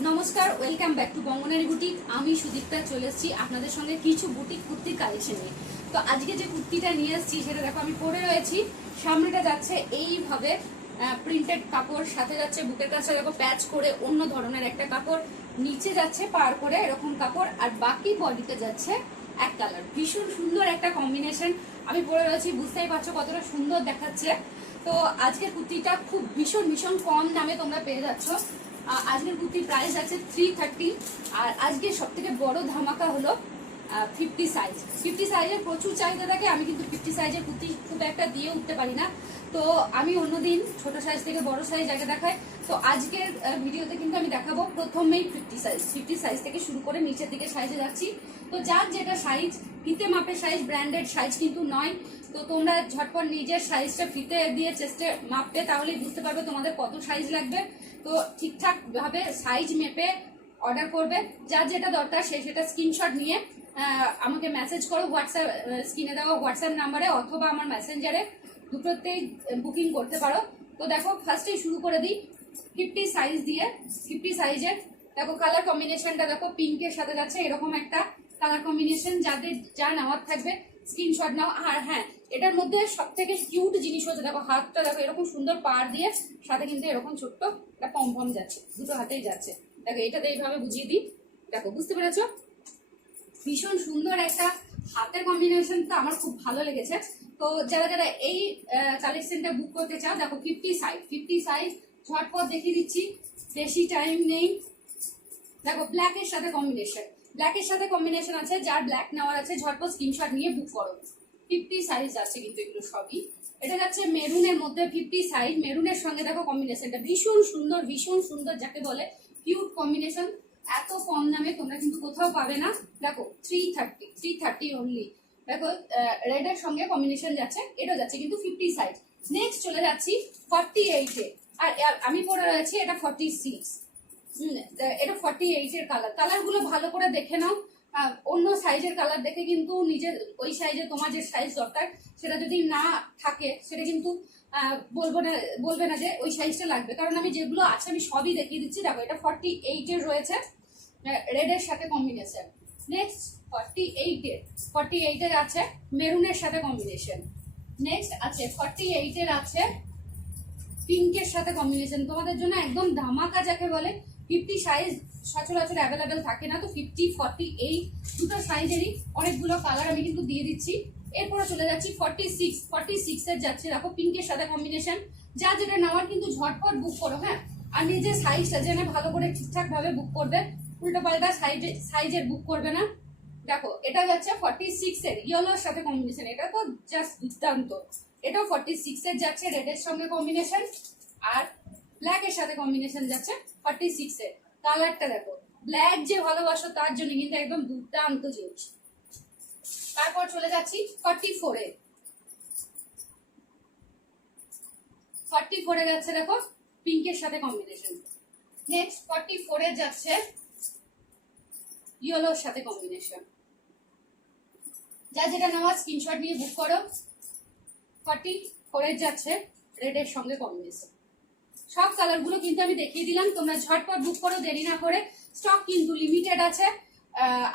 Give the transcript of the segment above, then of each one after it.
নমস্কার, welcome back to বঙ্গনারী boutique. আমি সুদীপ্তা চলে এসেছি আপনাদের সঙ্গে কিছু বুটিক কুর্তির কালেকশন নিয়ে। তো আজকে যে কুর্তিটা নিয়ে এসেছি সেটা দেখো আমি পরে রয়েছি। সামনেটা যাচ্ছে এইভাবে প্রিন্টেড কাপড়, সাথে যাচ্ছে বুকের কাছে দেখো প্যাচ করে অন্য ধরনের একটা কাপড়, নিচে যাচ্ছে পার করে এরকম কাপড়, আর বাকি বডিতে যাচ্ছে এক কালার। ভীষণ সুন্দর একটা কম্বিনেশন। আমি পরে রয়েছি, বুঝতেই পারছো কতটা সুন্দর দেখাচ্ছে। তো আজকের কুর্তিটা খুব ভীষণ কম দামে তোমরা পেয়ে যাচ্ছ। আজকের কুর্তির প্রাইস আছে 330। আর আজকে সব থেকে বড় ধামাকা হলো 50 সাইজ। 50 সাইজের প্রচুর চাহিদা থাকে। আমি কিন্তু 50 সাইজের কুর্তি খুব একটা দিয়ে উঠতে পারি না, তো আমি অন্যদিন ছোট সাইজ থেকে বড় সাইজ আগে দেখাই। তো আজকের ভিডিওতে কিন্তু আমি দেখাবো প্রথমেই 50 সাইজ থেকে শুরু করে নিচের দিকে সাইজে যাচ্ছি। তো যার যেটা সাইজ, ফিতে মাপের সাইজ, ব্র্যান্ডেড সাইজ কিন্তু নয়। তো তোমরা ঝটপট নিজের সাইজটা ফিতে দিয়ে চেস্টে মাপবে, তাহলেই বুঝতে পারবে তোমাদের কত সাইজ লাগবে। তো ঠিকঠাক ভাবে সাইজ মেপে অর্ডার করবে। যার যেটা দরকার সে সেটা স্ক্রিনশট নিয়ে আমাকে মেসেজ করো হোয়াটসঅ্যাপ, স্ক্রিনে দেওয়া হোয়াটসঅ্যাপ নাম্বারে অথবা আমার মেসেঞ্জারে, দুটোতেই বুকিং করতে পারো। তো দেখো ফার্স্টেই শুরু করে দিই 50 সাইজ দিয়ে। 50 সাইজের দেখো কালার কম্বিনেশনটা দেখো, পিঙ্কের সাথে যাচ্ছে এরকম একটা কালার কম্বিনেশন। যাদের যা নেওয়ার থাকবে স্ক্রিনশট নাও। আর হ্যাঁ, এটার মধ্যে সব থেকে কিউট জিনিস হচ্ছে দেখো হাতটা দেখো এরকম সুন্দর পার দিয়ে, সাথে কিন্তু এরকম ছোট্ট একটা পম যাচ্ছে, দুটো হাতেই যাচ্ছে। দেখো এটাতে এইভাবে বুঝিয়ে দিই, দেখো বুঝতে পেরেছো? ভীষণ সুন্দর একটা হাতের কম্বিনেশনটা আমার খুব ভালো লেগেছে। তো যারা যারা এই কালেকশনটা বুক করতে চাও, দেখো 50 সাইজ ঝটপট দেখিয়ে দিচ্ছি, বেশি টাইম নেই। দেখো ব্ল্যাকের সাথে কম্বিনেশন আছে। যার ব্ল্যাক নেওয়ার আছে ঝটপট স্ক্রিনশট নিয়ে বুক করো। 50 সাইজ আছে কিন্তু এগুলো সবই। এটা যাচ্ছে মেরুনের মধ্যে 50 সাইজ, মেরুনের সঙ্গে দেখো কম্বিনেশনটা ভীষণ সুন্দর, যাকে বলে কিউট কম্বিনেশন। এত কম দামে তোমরা কিন্তু কোথাও পাবে না। দেখো 330 অনলি। দেখো রেড এর সঙ্গে কম্বিনেশন যাচ্ছে, এটা যাচ্ছে কিন্তু 50 সাইজ। নেক্সট চলে যাচ্ছি 48 এ। আর আমি পরে রয়েছি এটা 46। এটা 48 এর কালার গুলো ভালো করে দেখে নাও। অন্য সাইজের কালার দেখে কিন্তু নিজের ওই সাইজে তোমার যে সাইজ দরকার সেটা যদি না থাকে, সেটা কিন্তু বলবে না যে ওই সাইজটা লাগবে, কারণ আমি যেগুলো আছে আমি সবই দেখিয়ে দিচ্ছি। দেখো এটা 48 এর রয়েছে, রেড এর সাথে কম্বিনেশন। নেক্সট 48 এর আছে মেরুনের সাথে কম্বিনেশন। নেক্সট আছে 48 এর আছে পিঙ্কের সাথে কম্বিনেশন। তোমাদের জন্য একদম ধামাকা যাকে বলে। 50 সাইজ সচরাচর অ্যাভেলেবেল থাকে না, তো 50, 48 দুটো সাইজেরই অনেকগুলো কালার আমি কিন্তু দিয়ে দিচ্ছি। এরপরে চলে যাচ্ছি 46 এর যাচ্ছে দেখো পিঙ্কের সাথে কম্বিনেশন। যা যেটা নেওয়ার কিন্তু ঝটপট বুক করো, হ্যাঁ। আর নিজের সাইজটা জেনে ভালো করে ঠিকঠাক ভাবে বুক করবে, উল্টো পাল্টা সাইজের বুক করবে না। দেখো এটা যাচ্ছে 46 এর ইয়েলোর সাথে কম্বিনেশন, এটা তো জাস্ট দুর্দান্ত। এটাও 46 এর যাচ্ছে রেড এর সঙ্গে কম্বিনেশন, আর ব্ল্যাক এর সাথে কম্বিনেশন যাচ্ছে 46 এর। কালারটা দেখো, ব্ল্যাক যে ভালোবাসো তার জন্য কিন্তু একদম দুর্দান্ত জিনিস। তারপর চলে যাচ্ছি 44 এ। 44 এ যাচ্ছে দেখো পিঙ্কের সাথে কম্বিনেশন। নেক্সট 44 এ যাচ্ছে ইয়েলোর সাথে কম্বিনেশন। যা যেটা নেওয়া স্ক্রিনশট নিয়ে বুক করো। 44 এর যাচ্ছে রেড এর সঙ্গে কম্বিনেশন। সব কালার গুলো কিন্তু আমি দেখিয়ে দিলাম, তোমরা ঝটপট বুক করো, দেরি না করে। স্টক কিন্তু লিমিটেড আছে।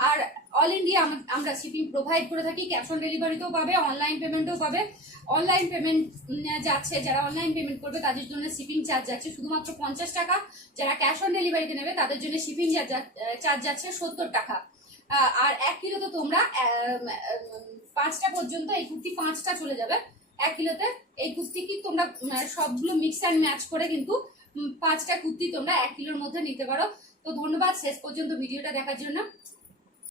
আর অল ইন্ডিয়া আমরা শিপিং প্রোভাইড করে থাকি। ক্যাশ অন ডেলিভারিতেও পাবে, অনলাইন পেমেন্টও পাবে। অনলাইন পেমেন্ট যাচ্ছে, যারা অনলাইন পেমেন্ট করবে তাদের জন্য শিপিং চার্জ যাচ্ছে শুধুমাত্র 50 টাকা। যারা ক্যাশ অন ডেলিভারিতে নেবে তাদের জন্য শিপিং চার্জ যাচ্ছে 70 টাকা। আর 1 কিলো তো তোমরা 5টা পর্যন্ত, এই কুর্তি 5টা চলে যাবে 1 কিলোতে। এই কুর্তি কি তোমরা সবগুলো মিক্স অ্যান্ড ম্যাচ করে কিন্তু 5টা কুর্তি তোমরা 1 কিলোর মধ্যে নিতে পারো। তো ধন্যবাদ শেষ পর্যন্ত ভিডিওটা দেখার জন্য।